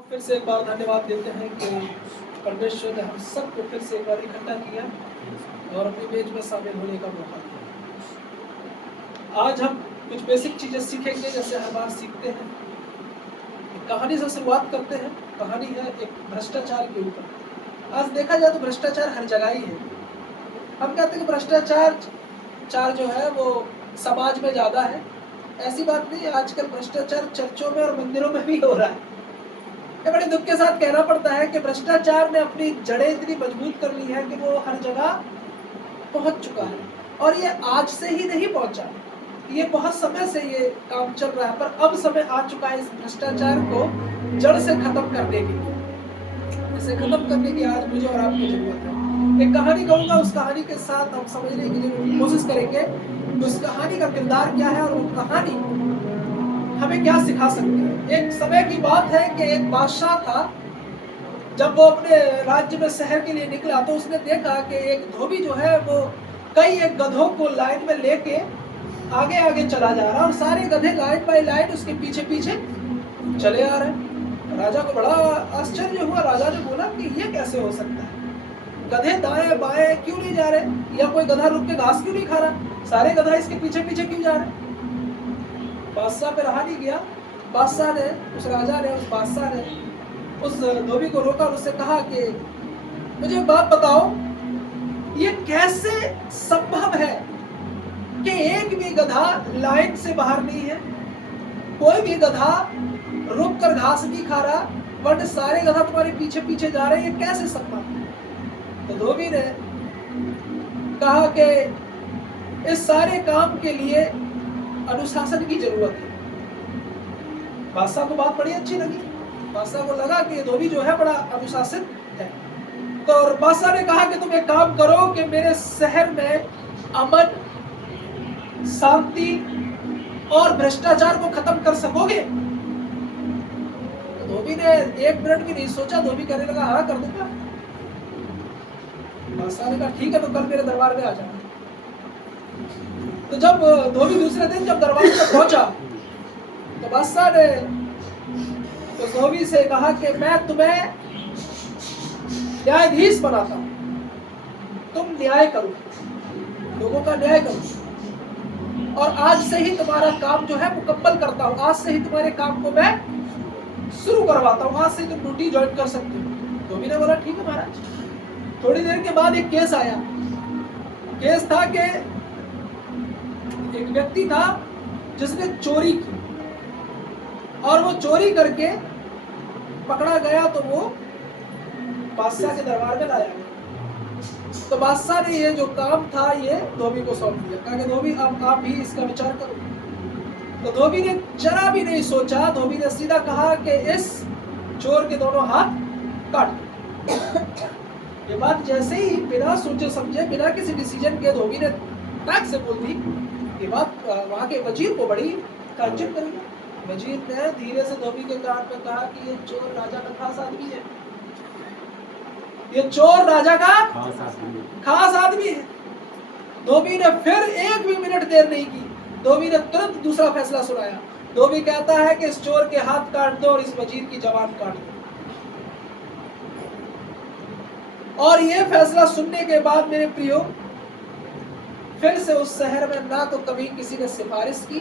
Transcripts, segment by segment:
फिर से एक बार धन्यवाद देते हैं कि परमेश्वर ने हम सबको फिर से एक बार इकट्ठा किया और अपनी मेज में शामिल होने का मौका दिया। आज हम कुछ बेसिक चीज़ें सीखेंगे, जैसे हर बार सीखते हैं। कहानी से शुरुआत करते हैं। कहानी है एक भ्रष्टाचार के ऊपर। आज देखा जाए तो भ्रष्टाचार हर जगह ही है। हम कहते हैं कि भ्रष्टाचार जो है वो समाज में ज़्यादा है। ऐसी बात नहीं है, आजकल भ्रष्टाचार चर्चों में और मंदिरों में भी हो रहा है। ये बड़े दुख के साथ कहना पड़ता है कि भ्रष्टाचार ने अपनी जड़ें इतनी मजबूत कर ली है कि वो हर जगह पहुंच चुका है। और ये आज से ही नहीं पहुंचा, ये बहुत समय से ये काम चल रहा है, पर अब समय आ चुका है इस भ्रष्टाचार को जड़ से खत्म करने की। इसे खत्म करने की आज मुझे और आपको जरूरत है। एक कहानी कहूंगा, उस कहानी के साथ हम समझने की कोशिश करेंगे उस कहानी का किरदार क्या है और वो कहानी हमें क्या सिखा सकती है। एक समय की बात है कि एक बादशाह था। जब वो अपने राज्य में शहर के लिए निकला तो उसने देखा कि एक धोबी जो है वो कई एक गधों को लाइन में लेके आगे आगे चला जा रहा और सारे गधे लाइन बाय लाइन उसके पीछे पीछे चले आ रहे। राजा को बड़ा आश्चर्य हुआ। राजा ने बोला कि ये कैसे हो सकता है, गधे दाएं बाएं क्यों नहीं जा रहे, या कोई गधा रुक के घास क्यों नहीं खा रहा, सारे गधा इसके पीछे पीछे क्यों जा रहे। बादशाह पे रहा नहीं गया। बादशाह ने उस बादशाह ने उस धोबी को रोका और उससे कहा कि मुझे एक बात बताओ, ये कैसे संभव है कि एक भी गधा लाइन से बाहर नहीं है, कोई भी गधा रुक कर घास नहीं खा रहा, बट सारे गधा तुम्हारे पीछे पीछे जा रहे हैं, ये कैसे संभव है। तो धोबी ने कहा कि इस सारे काम के लिए अनुशासन की जरूरत है। बादशाह को बात बड़ी अच्छी लगी। बादशाह को लगा कि ये धोबी जो है बड़ा अनुशासित है। तो बादशाह ने कहा कि तुम एक काम करो कि मेरे शहर में अमन, शांति और भ्रष्टाचार को खत्म कर सकोगे। तो धोबी ने एक मिनट भी नहीं सोचा, धोबी कहने लगा हाँ कर दूंगा। बादशाह ने कहा ठीक है, तो कल मेरे दरबार में आ जाना। तो जब धोबी दूसरे दिन जब दरबार में पहुंचा तो बादशाह ने उस धोबी से कहा कि मैं तुम्हें न्यायाधीश बनाता हूं, तुम न्याय करो, लोगों का न्याय करो, और आज से ही तुम्हारा काम जो है मुकम्मल करता हूं। आज से ही तुम्हारे काम को मैं शुरू करवाता हूं, आज से तुम ड्यूटी ज्वाइन कर सकते हो। धोबी ने बोला ठीक है महाराज। थोड़ी देर के बाद एक केस आया। केस था कि एक व्यक्ति था जिसने चोरी की और वो चोरी करके पकड़ा गया, तो वो बादशाह के दरबार में लाया गया। तो बादशाह ने ये जो काम था ये धोबी को सौंप दिया। कहा कि धोबी अब आप भी इसका विचार करो। तो धोबी ने जरा भी नहीं सोचा, धोबी ने सीधा कहा कि इस चोर के दोनों हाथ काट। ये बात जैसे ही बिना सोचे समझे, बिना किसी डिसीजन के धोबी ने टैक से बोल दी। ये बात वहां के वजीर को बड़ी ताज्जुब करी। वजीर ने धीरे से धोबी के कान में कहा कि ये चोर राजा का खास आदमी है, ये चोर राजा का खास आदमी है। धोबी ने फिर एक भी मिनट देर नहीं की, धोबी ने तुरंत दूसरा फैसला सुनाया। धोबी कहता है कि इस चोर के हाथ काट दो और इस वजीर की जबान काट दो। और ये फैसला सुनने के बाद मेरे प्रियो, फिर से उस शहर में ना तो कभी किसी ने सिफारिश की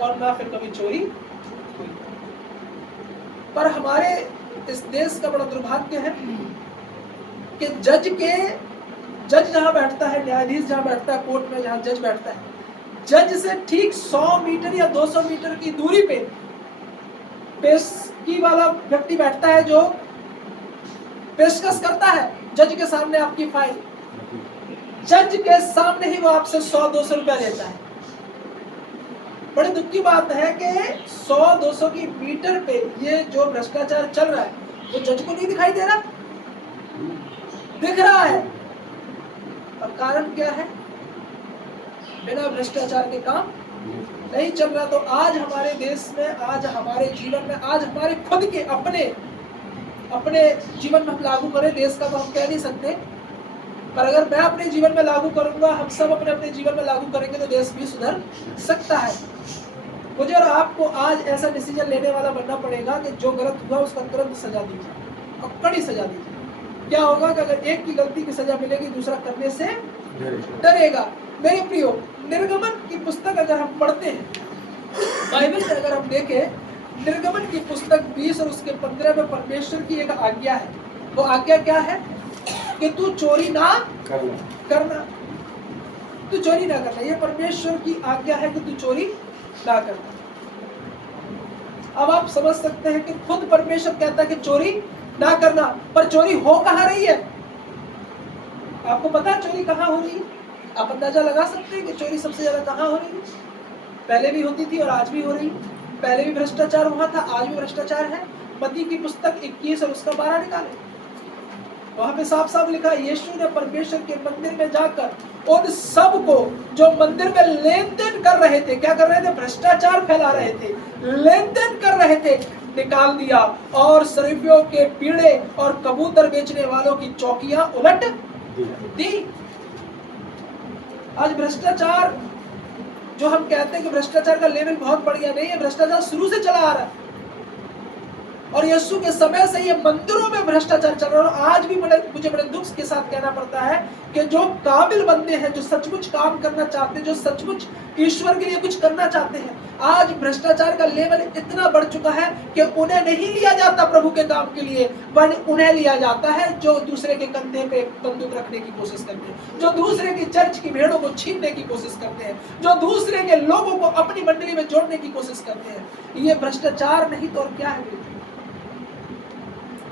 और ना फिर कभी चोरी हुई। पर हमारे इस देश का बड़ा दुर्भाग्य है कि जज जहां बैठता है, न्यायाधीश जहां बैठता है कोर्ट में, जहां जज बैठता है, जज से ठीक 100 मीटर या 200 मीटर की दूरी पे पेशगी वाला व्यक्ति बैठता है जो पेशकश करता है जज के सामने आपकी फाइल। जज के सामने ही वो आपसे 100-200 रुपया लेता है। बड़ी दुख की बात है कि 100-200 की मीटर पे ये जो भ्रष्टाचार चल रहा है वो जज को नहीं दिखाई दे रहा, दिख रहा है। और कारण क्या है? बिना भ्रष्टाचार के काम नहीं चल रहा। तो आज हमारे देश में, आज हमारे जीवन में, आज हमारे खुद के अपने जीवन में हम लागू करें। देश का तो हम कह नहीं सकते, पर अगर मैं अपने जीवन में लागू करूंगा, हम सब अपने अपने जीवन में लागू करेंगे तो देश भी सुधर सकता है। मुझे और आपको आज ऐसा डिसीजन लेने वाला बनना पड़ेगा कि जो गलत हुआ उसका तुरंत सजा दीजिए और कड़ी सजा दीजिए। क्या होगा कि अगर एक की गलती की सजा मिलेगी दूसरा करने से डरेगा। मेरे प्रियो, निर्गमन की पुस्तक अगर हम पढ़ते हैं, बाइबल में अगर हम देखें, निर्गमन की पुस्तक 20 और उसके 15 में परमेश्वर की एक आज्ञा है। वो आज्ञा क्या है? कि तू चोरी ना करना, तू चोरी ना करना। ये परमेश्वर की आज्ञा है कि तू चोरी ना करना। अब आप समझ सकते हैं कि खुद परमेश्वर कहता है कि चोरी ना करना, पर चोरी हो कहाँ रही है? आपको पता है चोरी कहाँ हो रही है? आप अंदाजा लगा सकते हैं कि चोरी सबसे ज्यादा कहाँ हो रही है? पहले भी होती थी और आज भी हो रही है। पहले भी भ्रष्टाचार हुआ था, आज भी भ्रष्टाचार है। मत्ती की पुस्तक 21 और उसका 12 निकाले, वहां पे साफ साफ लिखा है, यीशु ने परमेश्वर के मंदिर में जाकर उन सब को जो मंदिर में लेन देन कर रहे थे, क्या कर रहे थे? भ्रष्टाचार फैला रहे थे, लेन देन कर रहे थे, निकाल दिया और सर्पियों के पीड़े और कबूतर बेचने वालों की चौकियां उलट दी। आज भ्रष्टाचार, जो हम कहते हैं कि भ्रष्टाचार का लेवल बहुत बढ़ गया, नहीं है। भ्रष्टाचार शुरू से चला आ रहा है और यीशु के समय से ये मंदिरों में भ्रष्टाचार चल रहा है। और आज भी मुझे बड़े दुख के साथ कहना पड़ता है कि जो काबिल बंदे हैं, जो सचमुच काम करना चाहते हैं, जो सचमुच ईश्वर के लिए कुछ करना चाहते हैं, आज भ्रष्टाचार का लेवल इतना बढ़ चुका है कि उन्हें नहीं लिया जाता प्रभु के काम के लिए, वरन उन्हें लिया जाता है जो दूसरे के कंधे पे बंदूक रखने की कोशिश करते हैं, जो दूसरे की चर्च की भेड़ों को छीनने की कोशिश करते हैं, जो दूसरे के लोगों को अपनी मंडली में जोड़ने की कोशिश करते हैं। ये भ्रष्टाचार नहीं तो और क्या है?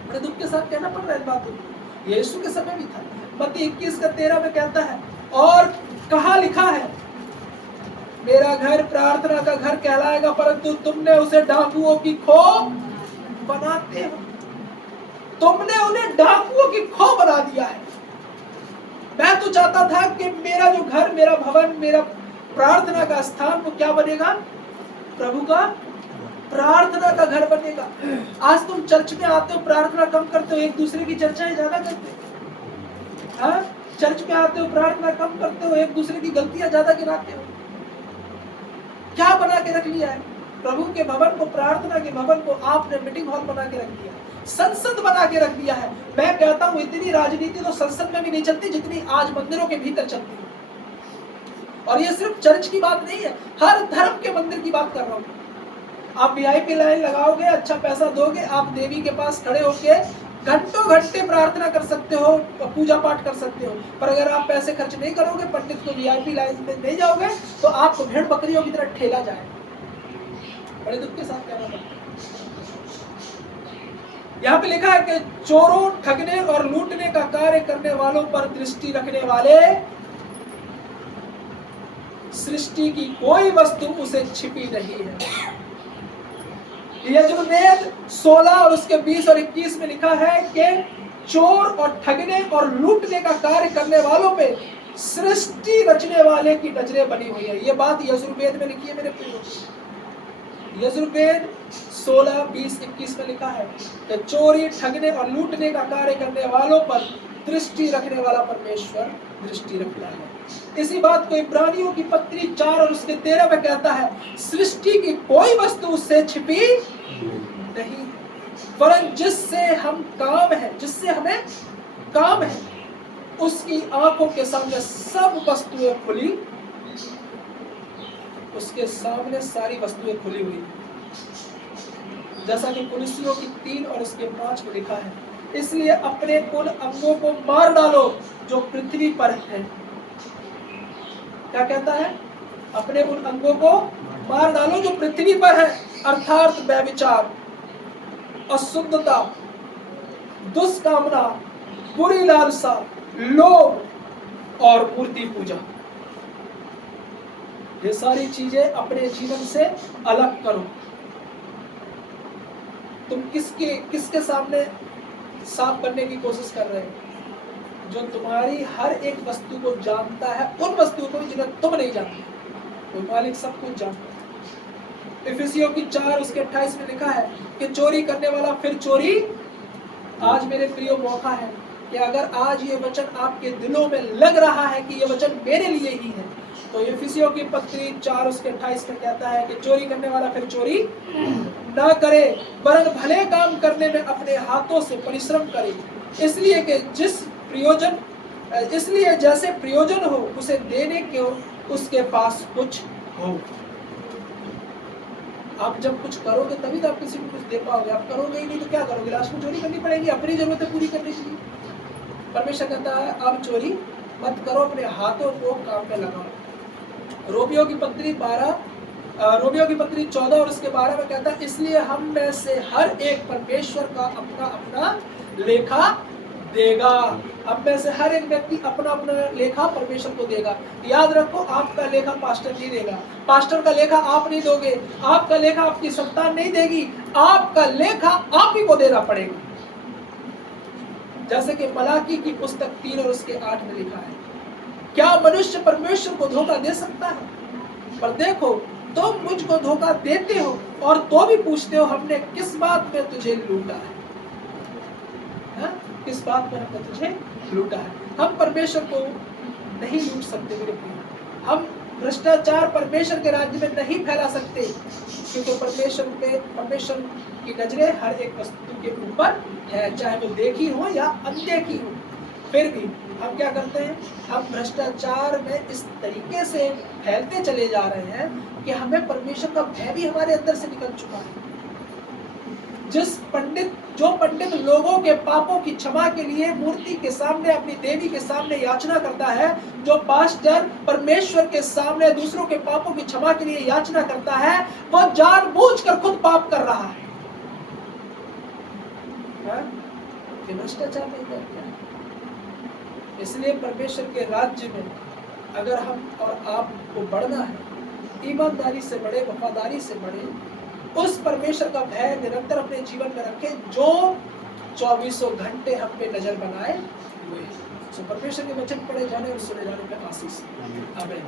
बड़े दुख के साथ कहना पड़ रहा है बात को। यीशु के समय भी था। मत्ती 21 का 13 में कहता है, और कहाँ लिखा है, मेरा घर प्रार्थना का घर कहलाएगा, परंतु तुमने उसे डाकुओं की खो बनाते हो। तुमने उन्हें डाकुओं की खो बना दिया है। मैं तो चाहता था कि मेरा जो घर, मेरा भवन, मेरा प्रार्थना का स्थान वो क्या बनेगा? प्रभु का प्रार्थना का घर बनेगा। आज तुम चर्च में आते हो, प्रार्थना कम करते हो, एक दूसरे की चर्चाएं ज्यादा करते हो। हाँ, चर्च में आते हो, प्रार्थना कम करते हो, एक दूसरे की गलतियां ज्यादा गिनाते हो। क्या बना के रख लिया है? प्रभु के भवन को, प्रार्थना के भवन को आपने मीटिंग हॉल बना के रख दिया, संसद बना के रख दिया है। मैं कहता हूं इतनी राजनीति तो संसद में भी नहीं चलती जितनी आज मंदिरों के भीतर चलती है। और ये सिर्फ चर्च की बात नहीं है, हर धर्म के मंदिर की बात कर रहा हूं। आप वीआईपी लाइन लगाओगे, अच्छा पैसा दोगे, आप देवी के पास खड़े होके घंटों घंटे प्रार्थना कर सकते हो, पूजा पाठ कर सकते हो। पर अगर आप पैसे खर्च नहीं करोगे, पंडित को वीआईपी लाइन में नहीं जाओगे, तो आपको भेड़ बकरियों की तरह ठेला जाए। बड़े दुख के साथ कहना पड़ता है। यहाँ पे लिखा है कि चोरों, ठगने और लूटने का कार्य करने वालों पर दृष्टि रखने वाले, सृष्टि की कोई वस्तु उसे छिपी नहीं है। यजुर्वेद 16 और उसके 20 और 21 में लिखा है कि चोर और ठगने और लूटने का कार्य करने वालों पे सृष्टि रचने वाले की नजरें बनी हुई है। ये बात यजुर्वेद में लिखी है मेरे प्रियो। यजुर्वेद 16, 20, 21 में लिखा है कि चोरी, ठगने और लूटने का कार्य करने वालों पर दृष्टि रखने वाला परमेश्वर दृष्टि रखता है। इसी बात को इब्रानियों की पत्री 4 और उसके 13 में कहता है, सृष्टि की कोई वस्तु उससे छिपी नहीं, वरन जिससे हम काम है, जिससे हमें काम है, उसकी आंखों के सामने सब वस्तुएं खुली, उसके सामने सारी वस्तुएं खुली हुई। जैसा कि कुलुस्सियों की 3 और उसके 5 में लिखा है, इसलिए अपने उन अंगों को मार डालो जो पृथ्वी पर है। क्या कहता है? अपने उन अंगों को मार डालो जो पृथ्वी पर है, अर्थात व्यभिचार, अशुद्धता, दुष्कामना, बुरी लालसा, लोभ और मूर्ति पूजा। ये सारी चीजें अपने जीवन से अलग करो। तुम किसके सामने साफ करने की कोशिश कर रहे हो? जो तुम्हारी हर एक वस्तु को जानता है, उन वस्तुओं को जिन्हें तुम नहीं जानते, वो मालिक सब कुछ जानता है। इफिसियों की 4 उसके 28 में लिखा है कि चोरी करने वाला फिर चोरी। आज मेरे प्रियो मौका है कि अगर आज ये वचन आपके दिलों में लग रहा है कि ये वचन मेरे लिए ही है, तो इफिसियों की पत्री 4 उसके 28 में कहता है कि चोरी करने वाला फिर चोरी ना करे, वरन भले काम करने में अपने हाथों से परिश्रम करे, इसलिए जैसे प्रयोजन हो उसे देने को उसके पास कुछ हो। आप जब कुछ करोगे तभी तो आप किसी को कुछ दे पाओगे, आप करोगे ही नहीं तो क्या करोगे? लास्ट में चोरी करनी पड़ेगी अपनी जरूरतें पूरी करने के लिए। परमेश्वर कहता है अब चोरी मत करो, अपने हाथों को काम में लगाओ। रोमियो की पत्री 14 और उसके 12 में कहता है इसलिए हम में से हर एक परमेश्वर का अपना अपना लेखा देगा। हम में से हर एक व्यक्ति अपना अपना लेखा परमेश्वर को देगा। याद रखो, आपका लेखा पास्टर नहीं देगा, पास्टर का लेखा आप नहीं दोगे, आपका लेखा आपकी संतान नहीं देगी, आपका लेखा आप ही को देना पड़ेगा। जैसे कि मलाकी की पुस्तक 3 और उसके 8 में लिखा है, क्या मनुष्य परमेश्वर को धोखा दे सकता है? पर देखो, तुम मुझको धोखा देते हो और तो भी पूछते हो हमने किस बात में तुझे लूटा है? किस बात में हमने तुझे लूटा है? हम परमेश्वर को नहीं लूट सकते मेरे प्रिय। हम भ्रष्टाचार परमेश्वर के राज्य में नहीं फैला सकते, क्योंकि परमेश्वर की नजरें हर एक वस्तु के ऊपर है, चाहे वो देखी हो या अनदेखी हो। फिर भी हम क्या करते हैं? हम भ्रष्टाचार में इस तरीके से फैलते चले जा रहे हैं कि हमें परमेश्वर का भय भी हमारे अंदर से निकल चुका है। जो पंडित लोगों के पापों की क्षमा के लिए मूर्ति के सामने, अपनी देवी के सामने याचना करता है, जो पास्टर परमेश्वर के सामने दूसरों के पापों की क्षमा के लिए याचना करता है, वो जानबूझकर खुद पाप कर रहा है। ये भ्रष्टाचार नहीं करता। इसलिए परमेश्वर के राज्य में अगर हम और आपको बढ़ना है, ईमानदारी से बढ़े, वफादारी से बढ़े, उस परमेश्वर का भय निरंतर अपने जीवन में रखें जो 24 घंटे हम पे नजर बनाए हुए हैं। सो परमेश्वर के वचन पढ़े जाने और सुने जाने का आशीष। आमीन।